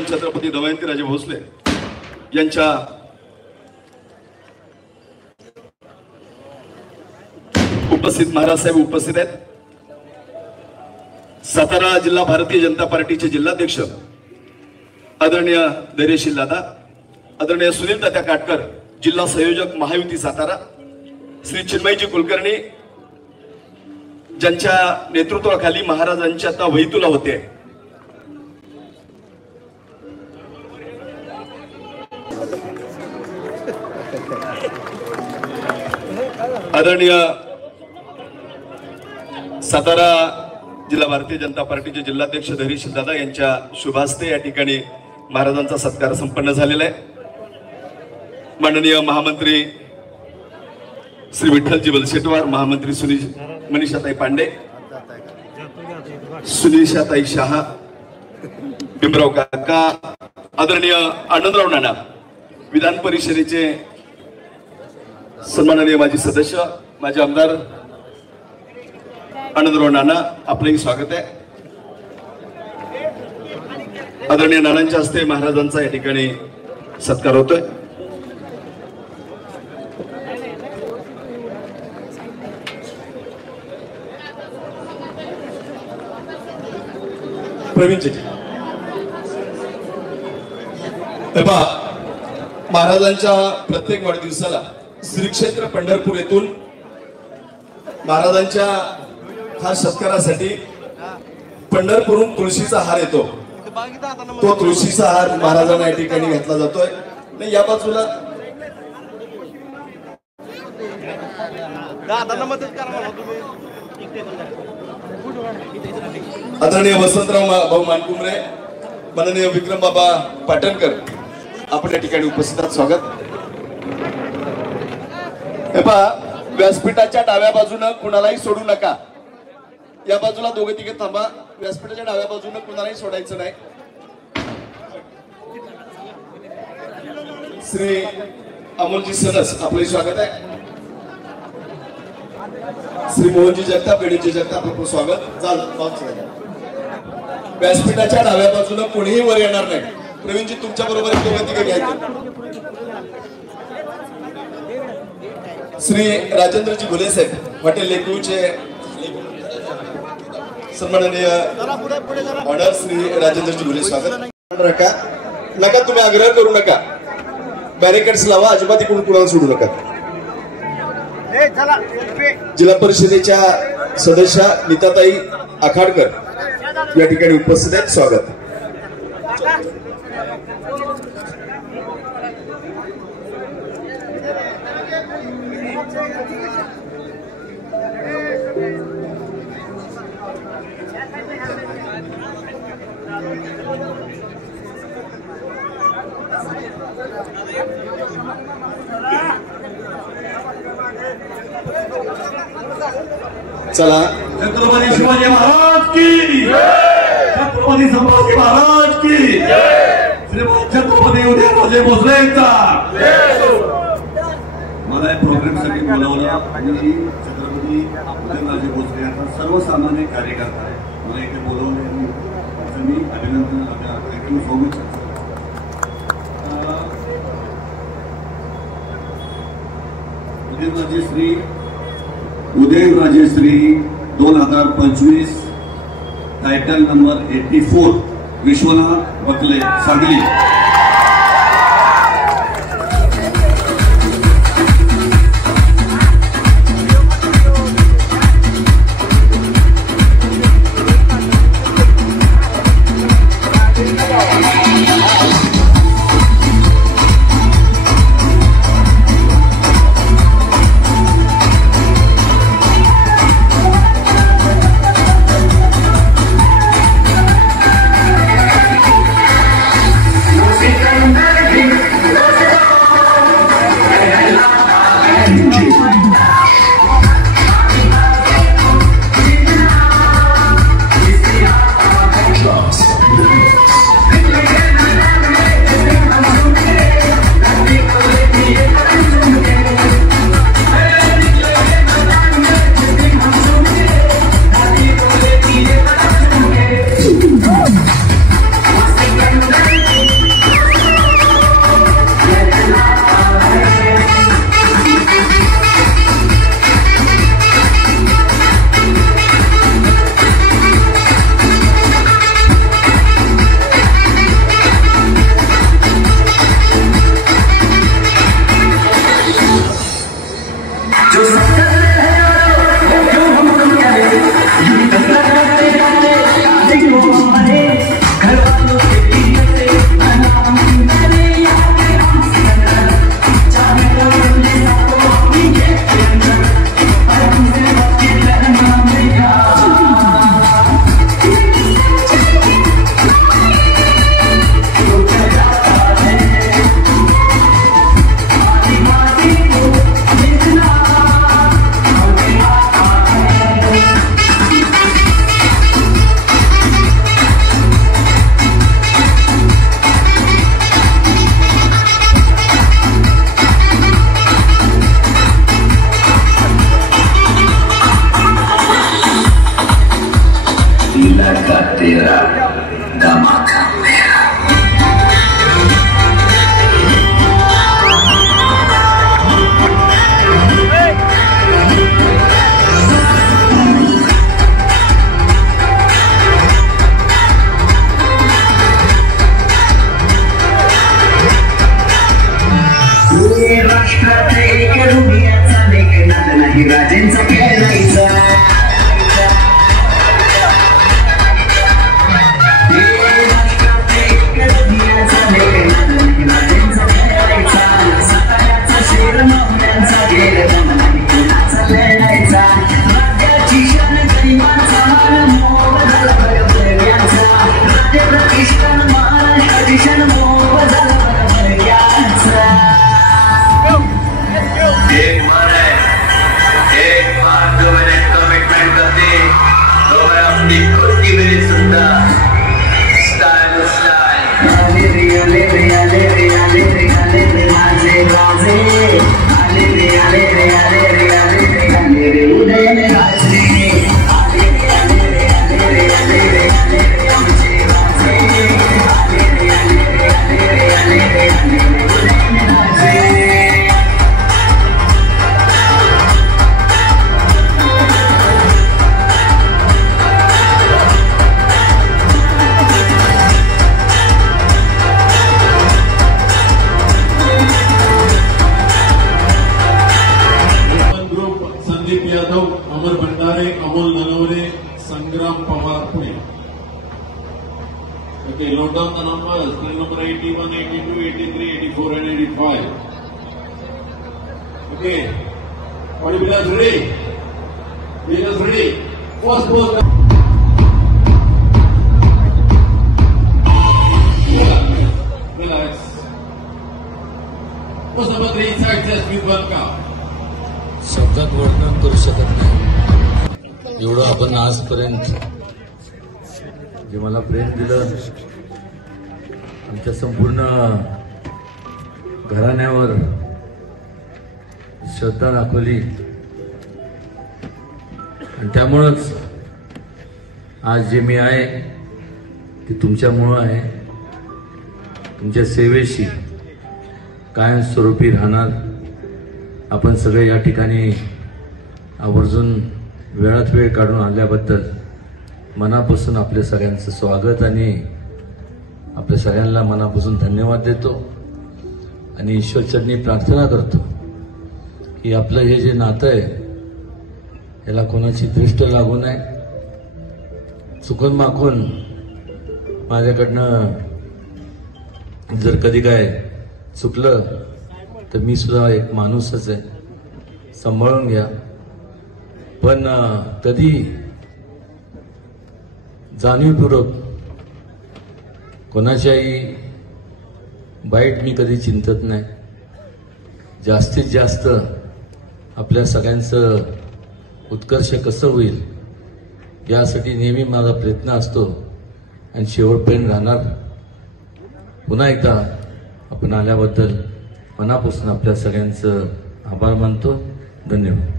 छत्रपती दमयंतीराजे भोसले यांच्या उपस्थित महाराज साहेब उपस्थित आहेत। सातारा जिल्हा भारतीय जनता पार्टीचे जिल्हाध्यक्ष आदरणीय धैर्यशील दादा, आदरणीय सुनील तात्या काटकर जिल्हा संयोजक महायुती सातारा, श्री चिन्मयजी कुलकर्णी ज्यांच्या नेतृत्वाखाली महाराजांची आता वैतुला होते। आदरणीय सातारा जिल्हा भारतीय जनता पार्टीचे जिल्हाध्यक्ष धैर्यशील दादा यांच्या शुभास्ते या ठिकाणी महाराजांचा सत्कार संपन्न झालेला आहे। माननीय महामंत्री श्री विठ्ठलजी बलशेटवार, महामंत्री मनीषाताई पांडे, सुनीशाताई शहा, भीमराव काका, आदरणीय आनंदराव नाना, विधान परिषदेचे सन्माननीय माजी सदस्य माजी आमदार आनंदराव नाना, आपलंही स्वागत आहे। आदरणीय नानांच्या हस्ते महाराजांचा या ठिकाणी सत्कार होतोय। प्रवीणजी महाराजांच्या प्रत्येक वाढदिवसाला श्री क्षेत्र पंढरपूर येथून महाराजांच्या खास सत्कारासाठी पंढरपूरहून तुळशीचा हार येतो। तो तुळशीचा हार महाराजांना या ठिकाणी घातला जातोय। नाही या बाजूला आदरणीय वसंतराव भाऊ मानकुमरे, माननीय विक्रम बाबा पाटणकर आपण या ठिकाणी उपस्थित आहात, स्वागत। हे पहा, व्यासपीठाच्या डाव्या बाजूने कुणालाही सोडू नका। या बाजूला दोघे तिघे थांबा, व्यासपीठाच्या डाव्या बाजूने कुणालाही सोडायचं नाही। श्री अमोलजी सनस आपले स्वागत आहे। श्री मोहनजी जगताप, गणेशजी जगताप आपलं स्वागत। व्यासपीठाच्या डाव्या बाजूने कोणीही वर येणार नाही। प्रवीणजी तुमच्या बरोबर दोघे तिघे घ्यायचे। श्री राजेंद्रजी घुले साहेब हॉटेल लेकूचे सन्माननीय ऑर्डर श्री राजेंद्रजी घुले स्वागत। नका तुम्ही आग्रह करू नका, बॅरिकेड्स लावा, अजिबात इकडून कुणाला सोडू नका। जिल्हा परिषदेच्या सदस्या नीताताई आखाडकर या ठिकाणी उपस्थित आहेत, स्वागत। चला, छत्रपती शिवाजी महाराज की जय, छत्रपती संभाजी महाराज की जय, श्रीमंत छत्रपती उदयनराजे भोसले यांचा जय। मला या प्रोग्रामसाठी बोलावलं आणि छत्रपती उदयनराजे भोसले यांचा सर्वसामान्य कार्यकर्ता आहे, मला इथे बोलवले आणि मी अभिनंदन करतो। Thank you so much. Udayanrajeshri 2025 title number 84 Vishwanath Bakle Sangli. महाराष्ट्रात एक दुनियाचा लेखनात नाही राजेंचा खेळायचा अमर भंडारे, अमोल नलवरे, संग्राम Pawar Pune. Okay, note down the numbers. Screen number 81, 82, 83, 84 and 85. Okay. Are you guys ready? You guys ready? First ball. Relax. Post number 3 inside test with Balka. शब्दात वर्णन करू शकत नाही एवढं आपण आजपर्यंत जे मला प्रेम दिलं आमच्या संपूर्ण घराण्यावर श्रद्धा दाखवली आणि त्यामुळंच आज जे मी आहे ते तुमच्यामुळं आहे. तुमच्या सेवेशी कायमस्वरूपी राहणार. आपण सगळे या ठिकाणी आवर्जून वेळात वेळ काढून आल्याबद्दल मनापासून आपल्या सगळ्यांचं स्वागत आणि आपल्या सगळ्यांना मनापासून धन्यवाद देतो आणि ईश्वरचरणी प्रार्थना करतो की आपलं हे जे नातं आहे याला कोणाची दृष्ट लागू नये. चुकून माखून माझ्याकडनं जर कधी काय चुकलं तर मी सुद्धा एक माणूसच आहे, सांभाळून घ्या. पण कधी जाणीवपूर्वक कोणाच्याही वाईट मी कधी चिंतत नाही. जास्तीत जास्त आपल्या सगळ्यांचं उत्कर्ष कसं होईल यासाठी नेहमी माझा प्रयत्न असतो आणि शेवटपर्यंत राहणार. पुन्हा एकदा आपण आल्याबद्दल मनापासून आपल्या सगळ्यांचं आभार मानतो. धन्यवाद.